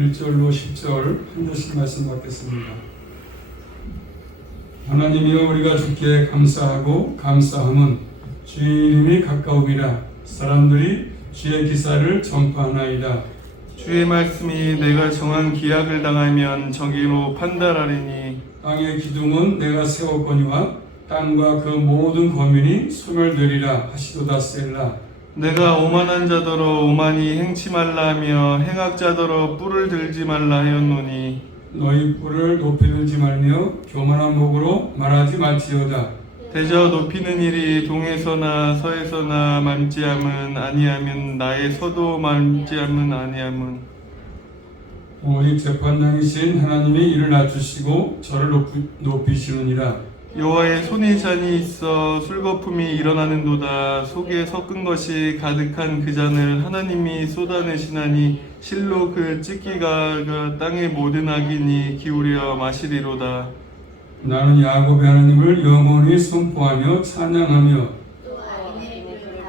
1절로 10절 한 절씩 말씀 받겠습니다. 하나님이여 우리가 주께 감사하고 감사함은 주의 이름이 가까움이라 사람들이 주의 기사를 전파하나이다. 주의 말씀이 내가 정한 기약을 당하면 정의로 판단하리니 땅의 기둥은 내가 세웠거니와 땅과 그 모든 거민이 소멸되리라 하시도다 셀라. 내가 오만한 자더러 오만히 행치 말라 하며 행악자더러 뿔을 들지 말라 하였노니 너희 뿔을 높이 들지 말며 교만한 목으로 말하지 말지어다. 대저 높이는 일이 동에서나 서에서나 맘지함은 아니하면 나의 서도 맘지함은 아니함은 오직 재판장이신 하나님이 이를 낮추시고 저를 높이시느니라. 여호와의 손에 잔이 있어 술거품이 일어나는도다. 속에 섞은 것이 가득한 그 잔을 하나님이 쏟아내시나니 실로 그 찢기가 땅의 모든 악인이 기울여 마시리로다. 나는 야곱의 하나님을 영원히 선포하며 찬양하며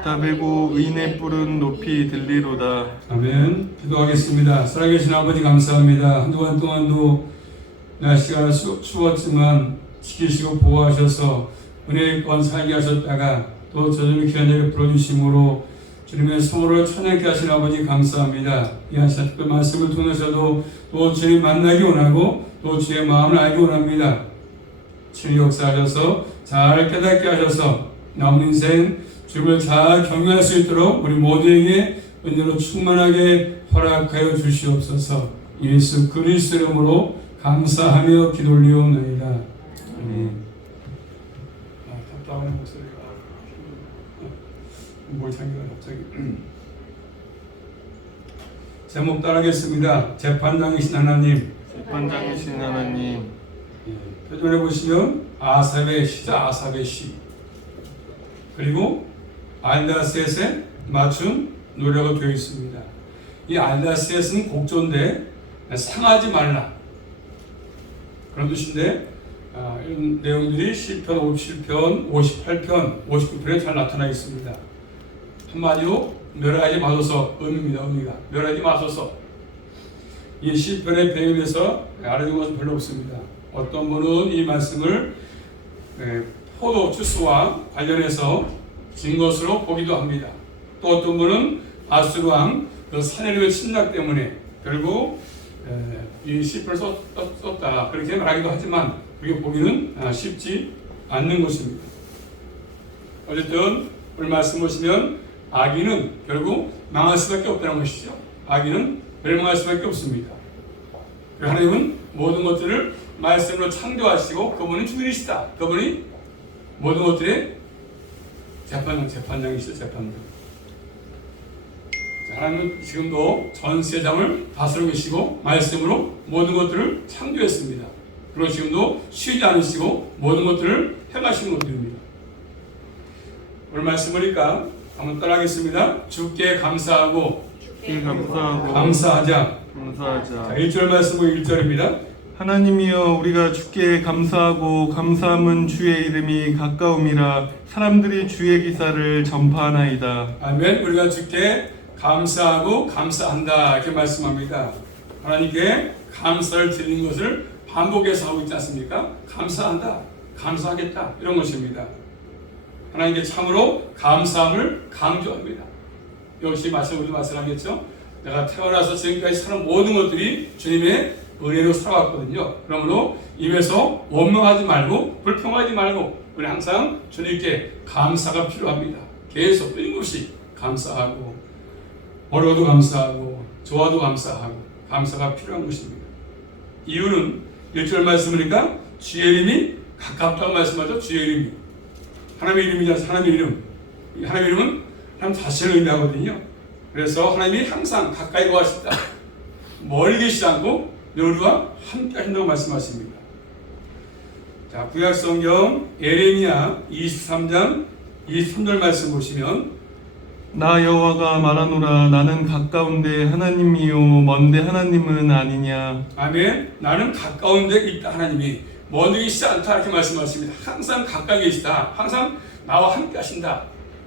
다베고 의인의 뿔은 높이 들리로다. 아멘. 기도하겠습니다. 살아계신 아버지 감사합니다. 한 주간 동안도 날씨가 추웠지만 지키시고 보호하셔서 은혜의 권 살게 하셨다가 또 저녁에 귀한 자리에 불러주심으로 주님의 성호를 찬양케 하신 아버지 감사합니다. 이 아시아 특별 말씀을 통해서도 또 주님 만나기 원하고 또 주의 마음을 알기 원합니다. 주님 역사하셔서 잘 깨닫게 하셔서 남은 인생 주님을 잘 경외할 수 있도록 우리 모두에게 은혜로 충만하게 허락하여 주시옵소서. 예수 그리스도 이름으로 감사하며 기도 올리옵나이다. 답답한 목소리가 뭘 참기가 갑자기 제목 따라하겠습니다. 재판장이신 하나님. 재판장이신 하나님. 표준에 보시면 아삽의 시자 아삽의 시 그리고 알다셋에 맞춘 노래가 되어 있습니다. 이 알다셋은 곡조인데 상하지 말라 그런 뜻인데 이런 내용들이 시편 57편, 58편, 59편에 잘 나타나 있습니다. 한마디로 멸하지 마소서 의미입니다. 의미가 멸하지 마소서. 이 시편의 배경에서 알아진 것은 별로 없습니다. 어떤 분은 이 말씀을 포도 주스와 관련해서 진 것으로 보기도 합니다. 또 어떤 분은 아수르 왕 사내립의 침략 때문에 결국 이 시편을 썼다 그렇게 말하기도 하지만 그게 보기는 쉽지 않는 것입니다. 어쨌든 오늘 말씀 보시면 악인은 결국 망할 수밖에 없다는 것이죠. 악인은 멸망할 수밖에 없습니다. 하나님은 모든 것들을 말씀으로 창조하시고 그분은 주인이시다. 그분이 모든 것들의 재판장이시죠. 재판장. 하나님은 지금도 전 세상을 다스리고 계시고 말씀으로 모든 것들을 창조했습니다. 그리고 지금도 쉬지 않으시고 모든 것들을 행하시는 것들입니다. 오늘 말씀 보니까 한번 따라하겠습니다. 주께 감사하고 감사하자. 자, 1절 말씀은 1절입니다. 하나님이여 우리가 주께 감사하고 감사함은 주의 이름이 가까움이라 사람들이 주의 기사를 전파하나이다. 아멘. 우리가 주께 감사하고 감사한다 이렇게 말씀합니다. 하나님께 감사를 드리는 것을 반복해서 하고 있지 않습니까? 감사한다, 감사하겠다 이런 것입니다. 하나님께 참으로 감사함을 강조합니다. 역시 우리도 마찬가지겠죠. 내가 태어나서 지금까지 사는 모든 것들이 주님의 은혜로 살아왔거든요. 그러므로 입에서 원망하지 말고 불평하지 말고 우리 항상 주님께 감사가 필요합니다. 계속 끊임없이 감사하고 어려워도 감사하고 좋아도 감사하고 감사가 필요한 것입니다. 이유는 1절 말씀이니까 주의 이름이 가깝다고 말씀하죠. 주의 이름이 하나님의 이름이잖아요. 하나님의 이름. 하나님의 이름은 하나님 자신을 의미하거든요. 그래서 하나님이 항상 가까이 거하시다. 멀리 계시지 않고 우리와 함께 하신다고 말씀하십니다. 자, 구약 성경 예레미야 23장 23절 말씀 보시면 나 여호와가 말하노라 나는 가까운데 하나님이요 먼데 하나님은 아니냐. 아멘. 나는 가까운 데 있다. 하나님이 먼데 계시지 않다 이렇게 말씀하십니다. 항상 가까이 계시다. 항상 나와 함께 하신다.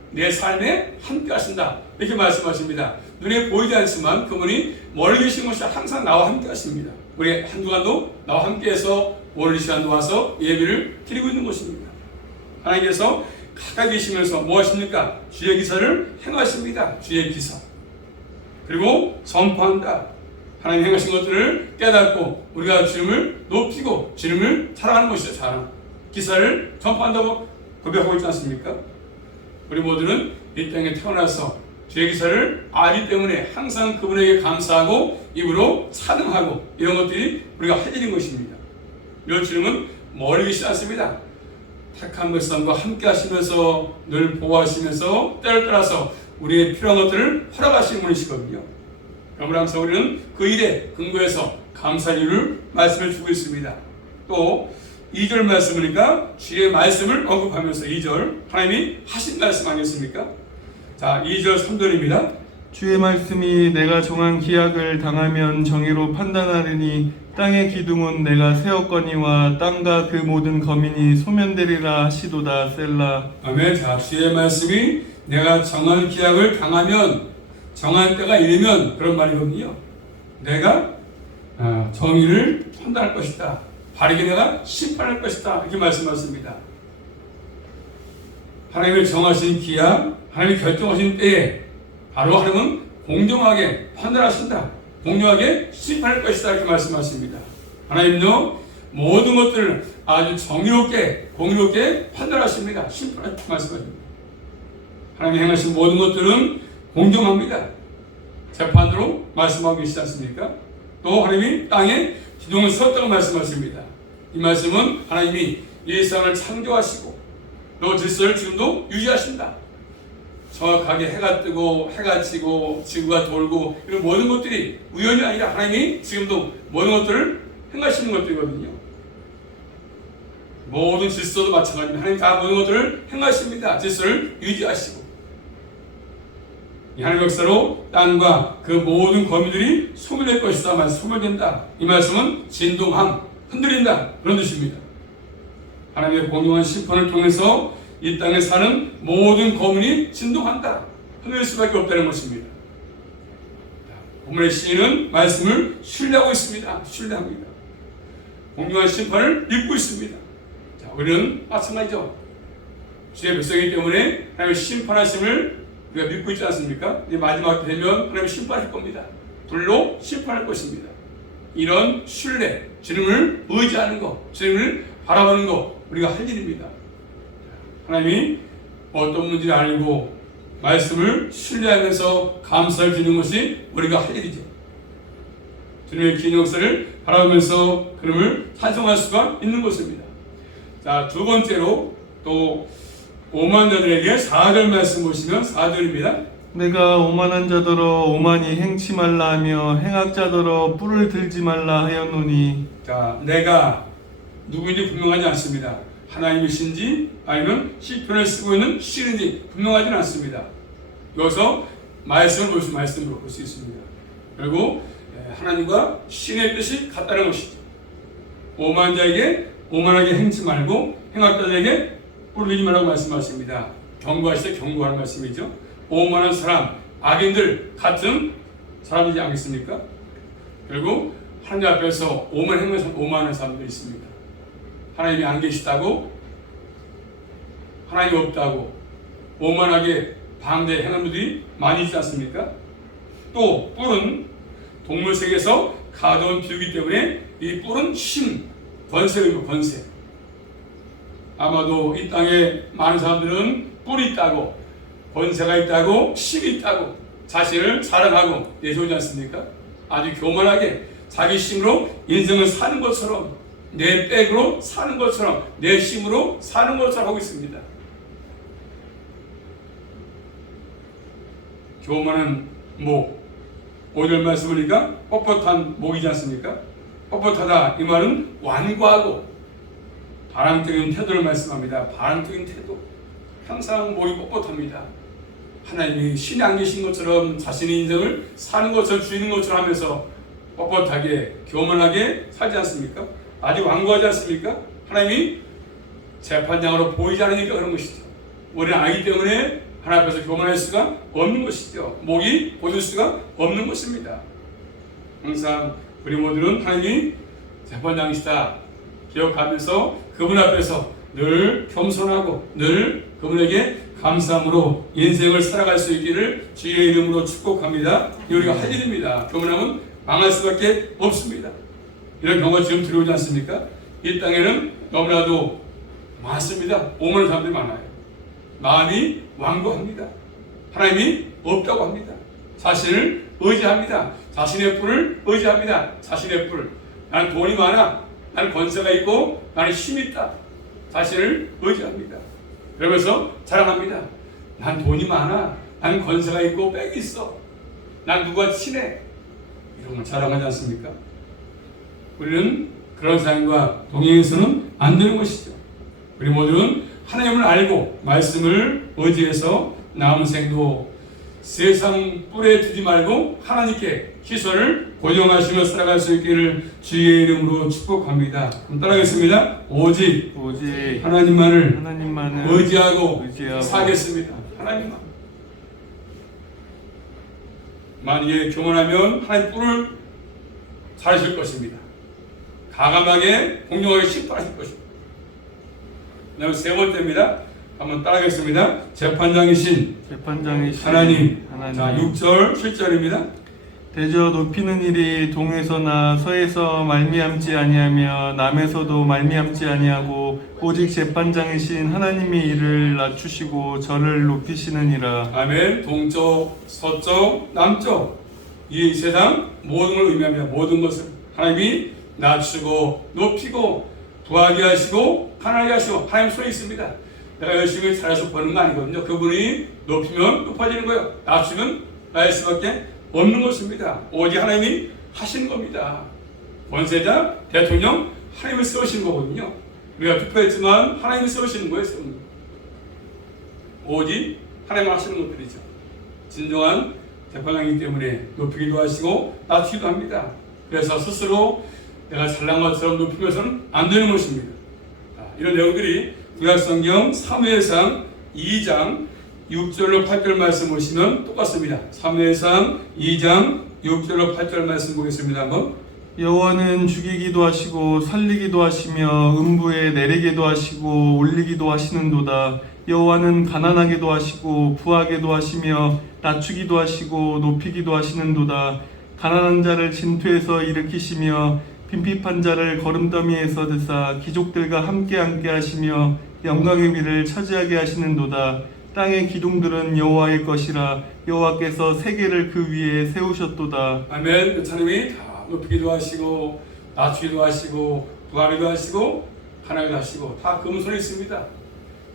내 삶에 함께 하신다 이렇게 말씀하십니다. 눈에 보이지 않지만 그분이 멀리 계신 것이 항상 나와 함께 하십니다. 우리 한주간도 나와 함께해서 오늘 이 시간도 와서 예배를 드리고 있는 것입니다. 하나님께서 가까이 계시면서 뭐 하십니까? 주의 기사를 행하십니다. 주의 기사. 그리고 선포한다. 하나님 행하신 것들을 깨닫고 우리가 주님을 높이고 주님을 사랑하는 것이죠. 자랑. 기사를 전파한다고 고백하고 있지 않습니까? 우리 모두는 이 땅에 태어나서 주의 기사를 알기 때문에 항상 그분에게 감사하고 입으로 찬양하고 이런 것들이 우리가 할 일인 것입니다. 이 주님은 멀리 계시지 않습니다. 택한 백성과 함께 하시면서 늘 보호하시면서 때를 따라서 우리의 필요한 것들을 허락하시는 분이시거든요. 그러면서 우리는 그 일에 근거해서 감사의 이유를 말씀해 주고 있습니다. 또 2절 말씀이니까 주의 말씀을 언급하면서 2절 하나님이 하신 말씀 아니겠습니까? 자, 2절 3절입니다. 주의 말씀이 내가 정한 기약을 당하면 정의로 판단하리니 땅의 기둥은 내가 세웠거니와 땅과 그 모든 거민이 소멸되리라 하시도다. 셀라. 아멘. 자, 주의 말씀이 내가 정한 기약을 당하면 정한 때가 이르면 그런 말이거든요. 내가 정의를 판단할 것이다. 바르게 내가 심판할 것이다. 이렇게 말씀하십니다. 하나님이 정하신 기약, 하나님이 결정하신 때에 바로 하나님은 공정하게 판단하신다. 공정하게 심판할 것이다. 이렇게 말씀하십니다. 하나님은요 모든 것들을 아주 정의롭게 공의롭게 판단하십니다. 심판할 말씀하십니다. 하나님이 행하신 모든 것들은 공정합니다. 재판으로 말씀하고 계시지 않습니까? 또 하나님이 땅에 기둥을 세웠다고 말씀하십니다. 이 말씀은 하나님이 이 세상을 창조하시고 또 질서를 지금도 유지하신다. 정확하게 해가 뜨고 해가 지고 지구가 돌고 이런 모든 것들이 우연이 아니라 하나님이 지금도 모든 것들을 행하시는 것들이거든요. 모든 질서도 마찬가지입니다. 하나님 다 모든 것들을 행하십니다. 질서를 유지하시고 이 하나님의 역사로 땅과 그 모든 거민들이 소멸될 것이다. 소멸된다. 이 말씀은 진동함, 흔들린다. 그런 뜻입니다. 하나님의 공정한 심판을 통해서 이 땅에 사는 모든 거민이 진동한다. 흔들릴 수밖에 없다는 것입니다. 본문의 시인은 말씀을 신뢰하고 있습니다. 신뢰합니다. 공정한 심판을 믿고 있습니다. 자, 우리는 마찬가지죠. 주의 백성이기 때문에 하나님의 심판하심을 우리가 믿고 있지 않습니까? 이제 마지막 때 되면 하나님이 심판할 겁니다. 불로 심판할 것입니다. 이런 신뢰, 주님을 의지하는 것, 주님을 바라보는 것 우리가 할 일입니다. 하나님이 어떤 문제를 알고 말씀을 신뢰하면서 감사를 드리는 것이 우리가 할 일이죠. 주님의 긴 역사를 바라보면서 그름을 찬송할 수가 있는 것입니다. 자, 두 번째로 또 오만한 자들에게 4절 말씀 보시면 4절입니다. 내가 오만한 자더러 오만히 행치 말라 하며 행악자더러 뿔을 들지 말라 하였노니. 자, 내가 누구인지 분명하지 않습니다. 하나님이신지 아니면 시편을 쓰고 있는 시인인지 분명하지는 않습니다. 여기서 말씀을 말씀으로 볼 수 있습니다. 그리고 하나님과 신의 뜻이 같다는 것이죠. 오만한 자에게 오만하게 행치 말고 행악자들에게 뿔을 들지 말라고 말씀하십니다. 경고하시되 경고하는 말씀이죠. 오만한 사람, 악인들 같은 사람이지 않겠습니까? 그리고 하나님 앞에서 오만한 사람들이 있습니다. 하나님이 안 계시다고, 하나님이 없다고 오만하게 방대 행하는 분들이 많이 있지 않습니까? 또 뿔은 동물 세계에서 가져온 비유이기 때문에 이 뿔은 힘, 권세입니다. 권세. 아마도 이 땅에 많은 사람들은 뿔이 있다고, 권세가 있다고, 힘이 있다고 자신을 자랑하고 내세우지 않습니까? 아주 교만하게 자기 힘으로 인생을 사는 것처럼, 내 백으로 사는 것처럼, 내 힘으로 사는 것처럼 하고 있습니다. 교만한 목, 5절 말씀 보니까 뻣뻣한 목이지 않습니까? 뻣뻣하다 이 말은 완고하고 반항적인 태도를 말씀합니다. 반항적인 태도. 항상 목이 뻣뻣합니다. 하나님이 신이 안 계신 것처럼 자신의 인생을 사는 것처럼 주이는 것처럼 하면서 뻣뻣하게 교만하게 살지 않습니까? 아주 완고하지 않습니까? 하나님이 재판장으로 보이지 않으니까 그런 것이죠. 우리는 알기 때문에 하나님 앞에서 교만할 수가 없는 것이죠. 목이 곧을 수가 없는 것입니다. 항상 우리 모두는 하나님이 재판장이시다 기억하면서 그분 앞에서 늘 겸손하고 늘 그분에게 감사함으로 인생을 살아갈 수 있기를 주의 이름으로 축복합니다. 우리가 할 일입니다. 교만하면 망할 수밖에 없습니다. 이런 경우가 지금 들어오지 않습니까? 이 땅에는 너무나도 많습니다. 오만한 사람들이 많아요. 마음이 완고합니다. 하나님이 없다고 합니다. 자신을 의지합니다. 자신의 뿔을 의지합니다. 자신의 뿔. 나는 돈이 많아. 나는 권세가 있고 나는 힘이 있다. 자신을 의지합니다. 그러면서 자랑합니다. 난 돈이 많아. 난 권세가 있고 빽이 있어. 난 누구와 친해. 이런 걸 자랑하지 않습니까? 우리는 그런 사람과 동행해서는 안 되는 것이죠. 우리 모두는 하나님을 알고 말씀을 의지해서 남은 생도 세상 뿔에 두지 말고 하나님께 시선을 고정하시며 살아갈 수 있기를 주의 이름으로 축복합니다. 그럼 따라하겠습니다. 오직 하나님만을 의지하고 살겠습니다. 하나님만. 만약에 교만하면 하나님 뿔을 자르실 것입니다. 가감하게 공정하게 심판하실 것입니다. 그다음 세 번째입니다. 한번 따라하겠습니다. 재판장이신 하나님. 자, 6절 7절입니다. 대저 높이는 일이 동에서나 서에서 말미암지 아니하며 남에서도 말미암지 아니하고 오직 재판장이신 하나님이 이를 낮추시고 저를 높이시느니라. 아멘. 동쪽, 서쪽, 남쪽 이 세상 모든 걸 의미합니다. 모든 것을 하나님이 낮추고 높이고 부하게 하시고 가난하게 하시고 하나님 손에 있습니다. 내가 열심히 살아서 버는 거 아니거든요. 그분이 높이면 높아지는 거예요. 낮추면 나일 수밖에 없는 것입니다. 오직 하나님이 하시는 겁니다. 권세자, 대통령 하나님을 세우시는 거거든요. 우리가 투표했지만 하나님이 세우시는 거예요. 오직 하나님을 하시는 것들이죠. 진정한 재판장이기 때문에 높이기도 하시고 낮추기도 합니다. 그래서 스스로 내가 잘난 것처럼 높이면서는 안 되는 것입니다. 이런 내용들이 구약성경 사무엘상 2장 6절로 8절 말씀 보시면 똑같습니다. 사무엘상 2장 6절로 8절 말씀 보겠습니다. 한번. 여호와는 죽이기도 하시고 살리기도 하시며 음부에 내리기도 하시고 올리기도 하시는도다. 여호와는 가난하게도 하시고 부하게도 하시며 낮추기도 하시고 높이기도 하시는도다. 가난한 자를 진토에서 일으키시며 빈핍한 자를 거름더미에서 드사 귀족들과 함께 앉게 하시며 영광의 위를 차지하게 하시는도다. 땅의 기둥들은 여호와의 것이라 여호와께서 세계를 그 위에 세우셨도다. 아멘. 하나님이 다 높이기도 하시고 낮추기도 하시고 부하기도 하시고 가난하기도 하시고 다 그분 손에 있습니다.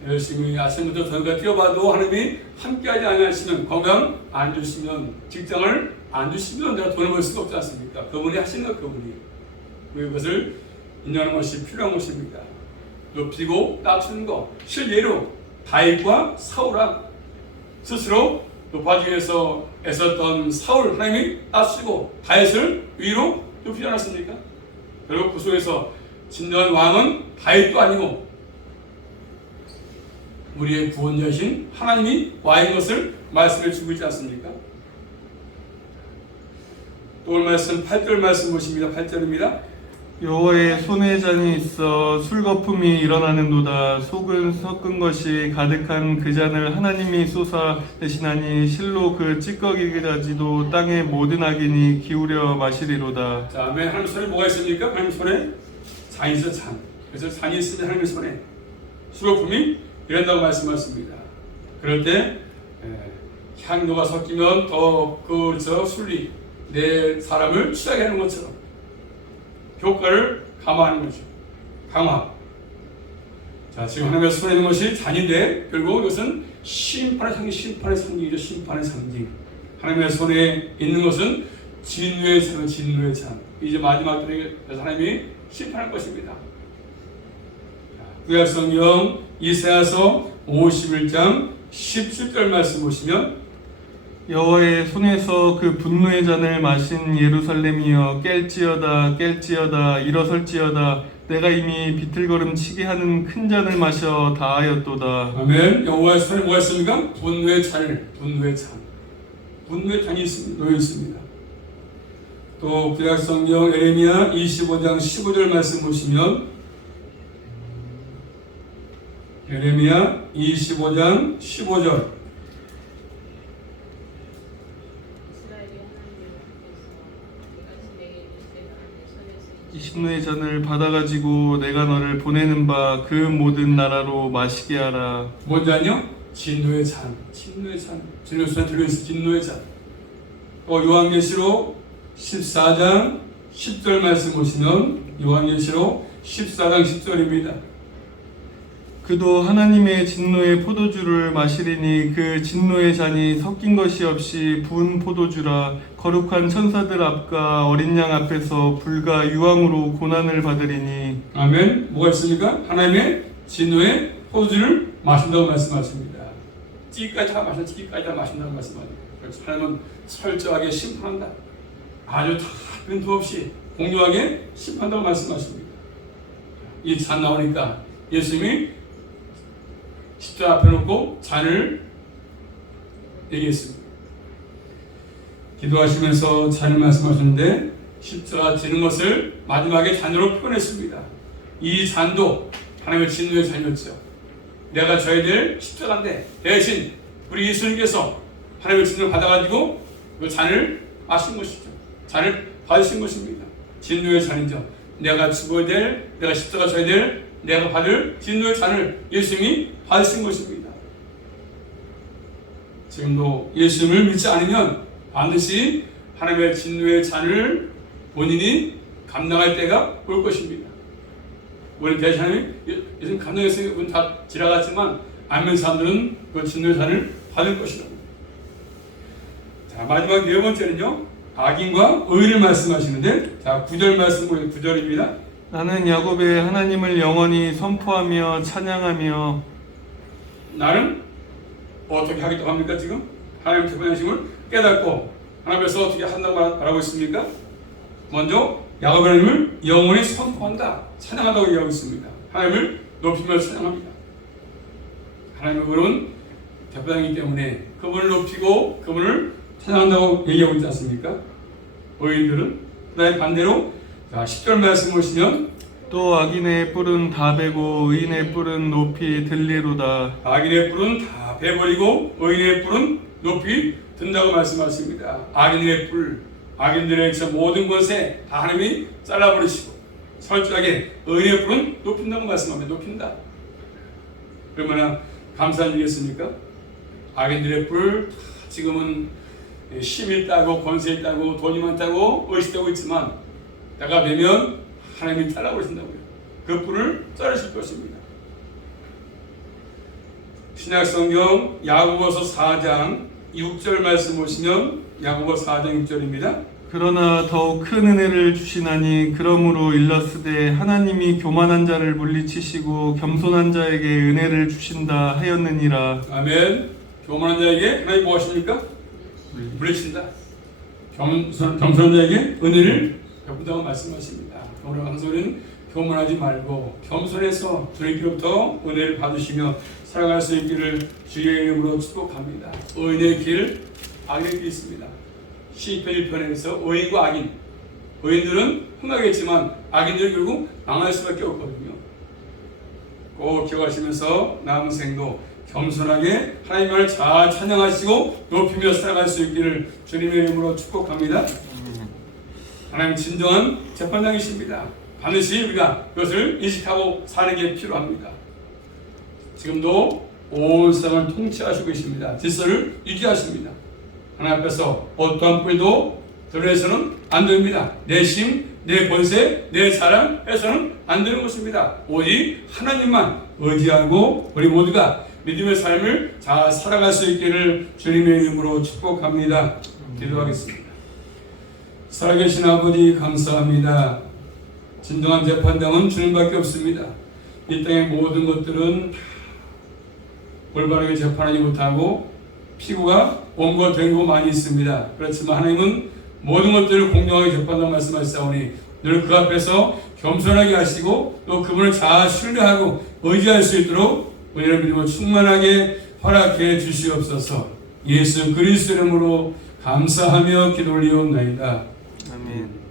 열심히 아침부터 저녁까지 뛰어봐도 하나님이 함께하지 않으시면 건강 안 주시면 직장을 안 주시면 내가 돈을 벌 수가 없지 않습니까? 그분이 하시는 것 그분이. 그것을 인정하는 것이 필요한 것입니다. 높이고 낮추는 것. 실례로 다윗과 사울아 스스로 높아지기 위해서 애썼던 사울 하나님이 낮추고 다윗을 위로 높이지 않았습니까? 결국 그 속에서 진정한 왕은 다윗도 아니고 우리의 구원자신 하나님이 와인 것을 말씀해 주고 있지 않습니까? 또 오늘 말씀 8절 말씀 보십니다. 8절입니다. 여호와의 손에 잔이 있어 술거품이 일어나는도다. 속은 섞은 것이 가득한 그 잔을 하나님이 쏟아 내시나니 실로 그 찌꺼기까지도 땅의 모든 악인이 기울여 마시리로다. 자, 아멘. 하나님 손에 뭐가 있습니까? 하나님 손에 잔이 있어 잔. 그래서 잔이 있으면 하나님 손에 술거품이 일어난다고 말씀하셨습니다. 그럴 때 향료가 섞이면 더 술이 내 사람을 취하게 하는 것처럼 효과를 감화하는 거죠. 강화. 자, 지금 하나님의 손에 있는 것이 잔인데 결국 이것은 심판의 상징이죠. 심판의 상징. 하나님의 손에 있는 것은 진노의 잔은 진노의 잔. 이제 마지막 때에 하나님이 심판할 것입니다. 구약성경 이사야서 51장 17절 말씀 보시면 여호와의 손에서 그 분노의 잔을 마신 예루살렘이여 깰지어다 깰지어다 일어설지어다 내가 이미 비틀거름 치게 하는 큰 잔을 마셔 다하였도다. 아멘. 여호와의 손에 뭐가 있습니까? 분노의 잔을, 분노의 잔. 분노의 잔이 놓여 있습니다. 또 구약 성경 에레미야 25장 15절 말씀 보시면 에레미야 25장 15절 이 진노의 잔을 받아가지고 내가 너를 보내는 바 그 모든 나라로 마시게 하라. 뭔 잔이요? 진노의 잔. 진노의 잔. 진노의 잔 들어있어. 진노의 잔. 또 요한계시록 14장 10절 말씀 보시면 요한계시록 14장 10절입니다. 그도 하나님의 진노의 포도주를 마시리니 그 진노의 잔이 섞인 것이 없이 부은 포도주라. 거룩한 천사들 앞과 어린 양 앞에서 불과 유황으로 고난을 받으리니. 아멘. 뭐가 있습니까? 하나님의 진노의 포도주를 마신다고 말씀하십니다. 찌기까지 다 마셔, 찌기까지 다 마신다고 말씀하십니다. 그래서 하나님은 철저하게 심판한다. 아주 다 빈도 없이 공정하게 심판한다고 말씀하십니다. 이 잔 나오니까 예수님이 십자가 앞에 놓고 잔을 얘기했습니다. 기도하시면서 잔을 말씀하셨는데 십자가 지는 것을 마지막에 잔으로 표현했습니다. 이 잔도 하나님의 진노의 잔이었죠. 내가 져야 될 십자가인데 대신 우리 예수님께서 하나님의 진노를 받아가지고 그 잔을 마신 것이죠. 잔을 받으신 것입니다. 진노의 잔이죠. 내가 죽어야 될, 내가 십자가 져야 될, 내가 받을 진노의 잔을 예수님이 받으신 것입니다. 지금도 예수님을 믿지 않으면 반드시 하나님의 진노의 잔을 본인이 감당할 때가 올 것입니다. 우리 대신에 예수님 감당했으니까 우리는 다 지나갔지만 안 믿는 사람들은 그 진노의 잔을 받을 것이다. 자, 마지막 네 번째는요, 악인과 의를 말씀하시는데, 자, 9절 말씀 보세요. 9절입니다. 나는 야곱의 하나님을 영원히 선포하며 찬양하며. 나는 어떻게 하겠다고 합니까? 지금 하나님의 대변하심을 깨닫고 하나님께서 어떻게 한다고 말하고 있습니까? 먼저 야곱의 하나님을 영원히 선포한다, 찬양한다고 얘기하고 있습니다. 하나님을 높이며 찬양합니다. 하나님의 그런 대변이기 때문에 그분을 높이고 그분을 찬양한다고 얘기하고 있지 않습니까? 의인들은 그다음에 반대로 자 10절 말씀 보시면 또 악인의 뿔은 다 베고 의인의 뿔은 높이 들리로다. 악인의 뿔은 다 베버리고 의인의 뿔은 높이 든다고 말씀하십니다. 악인의 뿔, 악인들의 저 모든 것에 다 하나님이 잘라버리시고 철저하게 의인의 뿔은 높인다고 말씀합니다. 높인다. 얼마나 감사한 일이겠습니까? 악인들의 뿔 지금은 힘이 있다고 권세 있다고 돈이 많다고 의식되고 있지만 때가 되면 하나님이 잘라버리신다고요. 그 뿔을 자르실 것입니다. 신약성경 야고보서 4장 6절 말씀 보시면 야고보 4장 6절입니다. 그러나 더욱 큰 은혜를 주시나니 그러므로 일렀으되 하나님이 교만한 자를 물리치시고 겸손한 자에게 은혜를 주신다 하였느니라. 아멘. 교만한 자에게 하나님 뭐 하십니까? 물리친다. 겸손한 자에게 은혜를 베푼다고 말씀하십니다. 오늘 강소리는 교만하지 말고 겸손해서 주님께로부터 은혜를 받으시며 살아갈 수 있기를 주의 이름으로 축복합니다. 의인의 길, 악인의 길이 있습니다. 시편 1편에서 의인과 악인, 의인들은 흥하겠지만 악인들은 결국 망할 수밖에 없거든요. 꼭 기억하시면서 남은 생도 겸손하게 하나님을 잘 찬양하시고 높이며 살아갈 수 있기를 주님의 이름으로 축복합니다. 하나님 진정한 재판장이십니다. 반드시 우리가 그것을 인식하고 사는 게 필요합니다. 지금도 온 세상을 통치하시고 계십니다. 질서를 유지하십니다. 하나님 앞에서 어떠한 뿔도 드러내서는 안 됩니다. 내 힘, 내 권세, 내 자랑 해서는 안 되는 것입니다. 오직 하나님만 의지하고 우리 모두가 믿음의 삶을 잘 살아갈 수 있기를 주님의 이름으로 축복합니다. 기도하겠습니다. 살아계신 아버지 감사합니다. 진정한 재판장은 주님밖에 없습니다. 이 땅의 모든 것들은 올바르게 재판하지 못하고 피고가 원고 된 거 많이 있습니다. 그렇지만 하나님은 모든 것들을 공정하게 재판한다고 말씀하시사오니 늘 그 앞에서 겸손하게 하시고 또 그분을 잘 신뢰하고 의지할 수 있도록 은혜를 믿음으로 충만하게 허락해 주시옵소서. 예수 그리스도 이름으로 감사하며 기도 올리옵나이다. 아멘.